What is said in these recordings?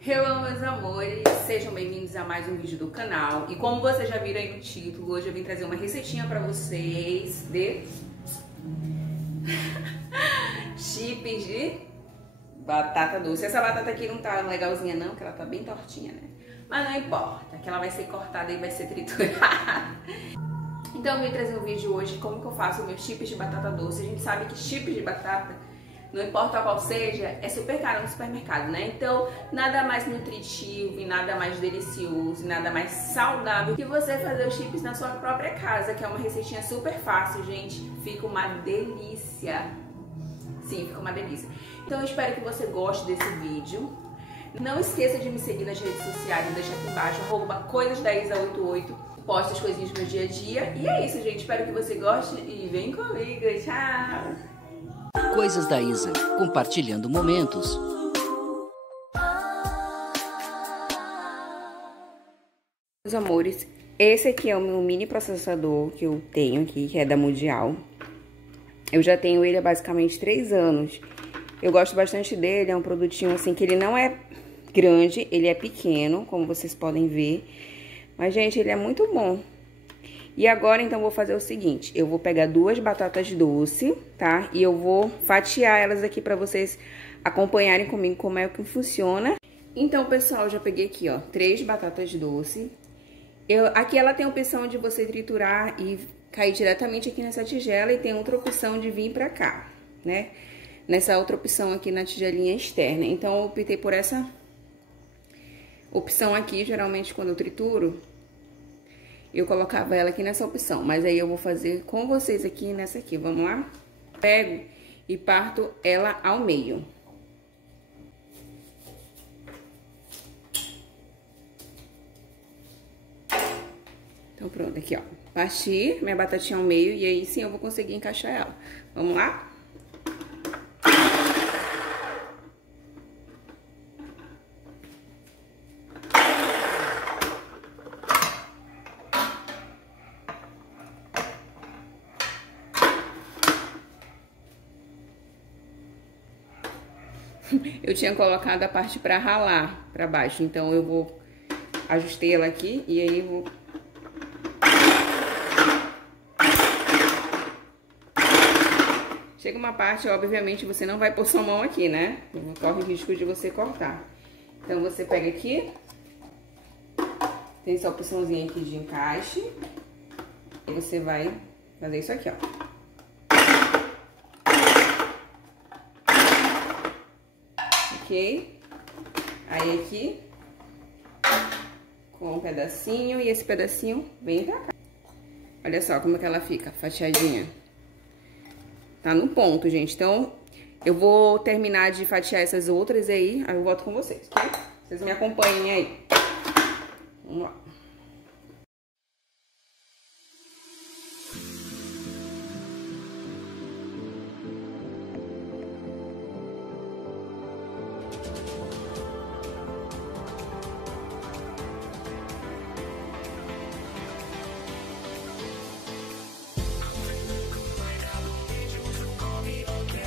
Hello, meus amores, sejam bem-vindos a mais um vídeo do canal. E como vocês já viram aí no título, hoje eu vim trazer uma receitinha pra vocês de chips de batata doce. Essa batata aqui não tá legalzinha não, porque ela tá bem tortinha, né? Mas não importa, que ela vai ser cortada e vai ser triturada. Então eu vim trazer um vídeo hoje de como que eu faço meus chips de batata doce. A gente sabe que chips de batata, não importa qual seja, é super caro no supermercado, né? Então, nada mais nutritivo e nada mais delicioso e nada mais saudável que você fazer os chips na sua própria casa, que é uma receitinha super fácil, gente. Fica uma delícia. Sim, fica uma delícia. Então, eu espero que você goste desse vídeo. Não esqueça de me seguir nas redes sociais, vou deixar aqui embaixo, @coisasdaisa88. Posto as coisinhas do meu dia a dia. E é isso, gente. Espero que você goste e vem comigo. Tchau! Coisas da Isa, compartilhando momentos. Meus amores, esse aqui é o meu mini processador que eu tenho aqui, que é da Mundial. Eu já tenho ele há basicamente 3 anos. Eu gosto bastante dele, é um produtinho assim que ele não é grande, ele é pequeno, como vocês podem ver. Mas, gente, ele é muito bom. E agora, então, vou fazer o seguinte. Eu vou pegar 2 batatas doces, tá? E eu vou fatiar elas aqui pra vocês acompanharem comigo como é que funciona. Então, pessoal, eu já peguei aqui, ó, 3 batatas doces. Aqui ela tem a opção de você triturar e cair diretamente aqui nessa tigela. E tem outra opção de vir pra cá, né? Nessa outra opção aqui na tigelinha externa. Então, eu optei por essa opção aqui. Geralmente, quando eu trituro, eu colocava ela aqui nessa opção, mas aí eu vou fazer com vocês aqui nessa aqui, vamos lá? Pego e parto ela ao meio. Então pronto, aqui ó, parti minha batatinha ao meio e aí sim eu vou conseguir encaixar ela. Vamos lá? Eu tinha colocado a parte pra ralar pra baixo, então eu vou ajustei ela aqui e aí vou... Chega uma parte, obviamente, você não vai pôr sua mão aqui, né? Corre o risco de você cortar. Então, você pega aqui, tem essa opçãozinha aqui de encaixe, e você vai fazer isso aqui, ó. Ok? Aí aqui, com um pedacinho, e esse pedacinho vem pra cá. Olha só como é que ela fica, fatiadinha. Tá no ponto, gente. Então, eu vou terminar de fatiar essas outras aí eu volto com vocês, ok? Vocês me acompanhem aí. Vamos lá.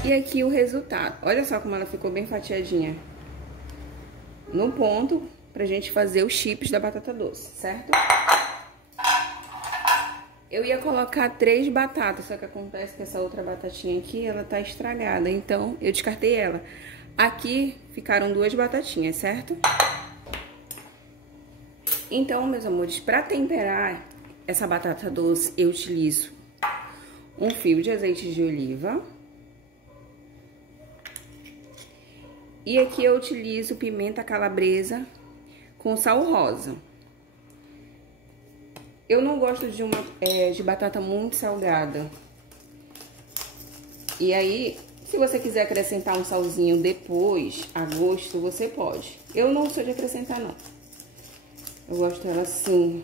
E aqui o resultado. Olha só como ela ficou bem fatiadinha. No ponto, pra gente fazer os chips da batata doce, certo? Eu ia colocar 3 batatas, só que acontece que essa outra batatinha aqui, ela tá estragada. Então, eu descartei ela. Aqui ficaram 2 batatinhas, certo? Então, meus amores, pra temperar essa batata doce, eu utilizo um fio de azeite de oliva. E aqui eu utilizo pimenta calabresa com sal rosa. Eu não gosto de batata muito salgada. E aí, se você quiser acrescentar um salzinho depois, a gosto, você pode. Eu não sou de acrescentar, não. Eu gosto dela assim,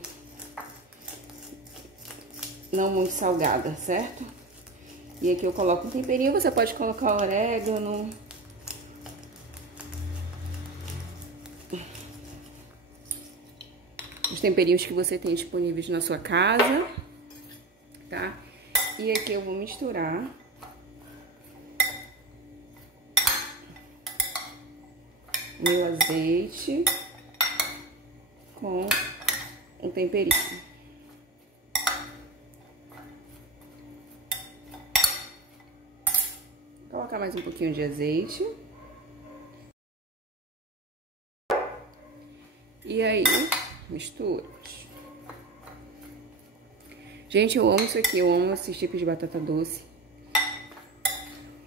não muito salgada, certo? E aqui eu coloco um temperinho, você pode colocar orégano. Os temperinhos que você tem disponíveis na sua casa, tá? E aqui eu vou misturar. meu azeite com um temperinho. Vou colocar mais um pouquinho de azeite. E aí, mistura. Gente, eu amo isso aqui, eu amo esses tipos de batata doce.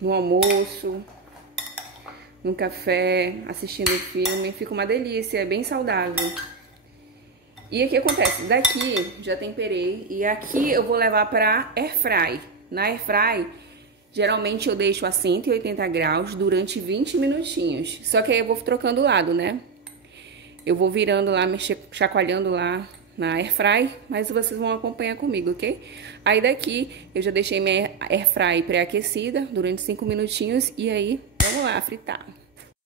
No almoço, no café, assistindo filme, fica uma delícia, é bem saudável. E aqui acontece, daqui já temperei e aqui eu vou levar pra airfry. Na airfry, geralmente eu deixo a 180 graus durante 20 minutinhos. Só que aí eu vou trocando o lado, né? Eu vou virando lá, chacoalhando lá na airfry, mas vocês vão acompanhar comigo, ok? Aí daqui eu já deixei minha airfry pré-aquecida durante 5 minutinhos e aí vamos lá fritar.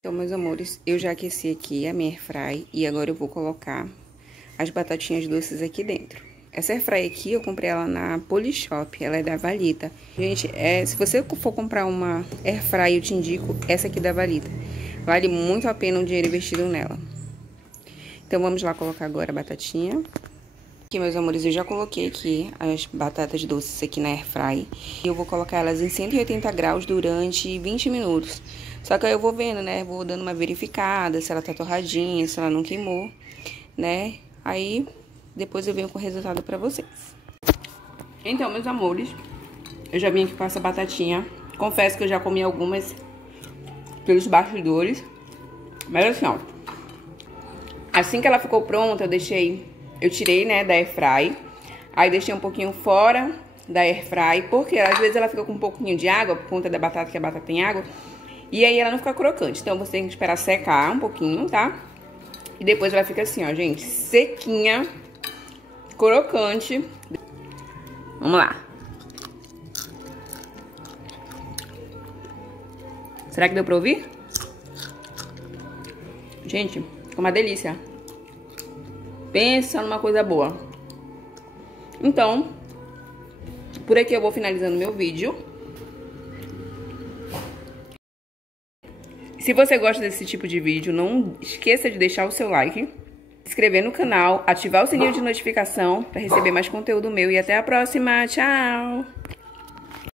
Então, meus amores, eu já aqueci aqui a minha airfry e agora eu vou colocar as batatinhas doces aqui dentro. Essa airfry aqui eu comprei ela na Polishop, ela é da Valita. Gente, se você for comprar uma airfry, eu te indico essa aqui da Valita. Vale muito a pena o dinheiro investido nela. Então, vamos lá colocar agora a batatinha. Aqui, meus amores, eu já coloquei aqui as batatas doces aqui na airfry. E eu vou colocar elas em 180 graus durante 20 minutos. Só que aí eu vou vendo, né? Vou dando uma verificada, se ela tá torradinha, se ela não queimou, né? Aí, depois eu venho com o resultado pra vocês. Então, meus amores, eu já vim aqui com essa batatinha. Confesso que eu já comi algumas pelos bastidores. Mas assim, ó. Assim que ela ficou pronta, eu tirei, né, da airfry. Aí deixei um pouquinho fora da airfry, porque às vezes ela fica com um pouquinho de água, por conta da batata, que a batata tem água. E aí ela não fica crocante, então você tem que esperar secar um pouquinho, tá? E depois ela fica assim, ó, gente, sequinha, crocante. Vamos lá. Será que deu pra ouvir? Gente, ficou uma delícia. Pensa numa coisa boa. Então, por aqui eu vou finalizando meu vídeo. Se você gosta desse tipo de vídeo, não esqueça de deixar o seu like, se inscrever no canal, ativar o sininho de notificação para receber mais conteúdo meu. E até a próxima. Tchau!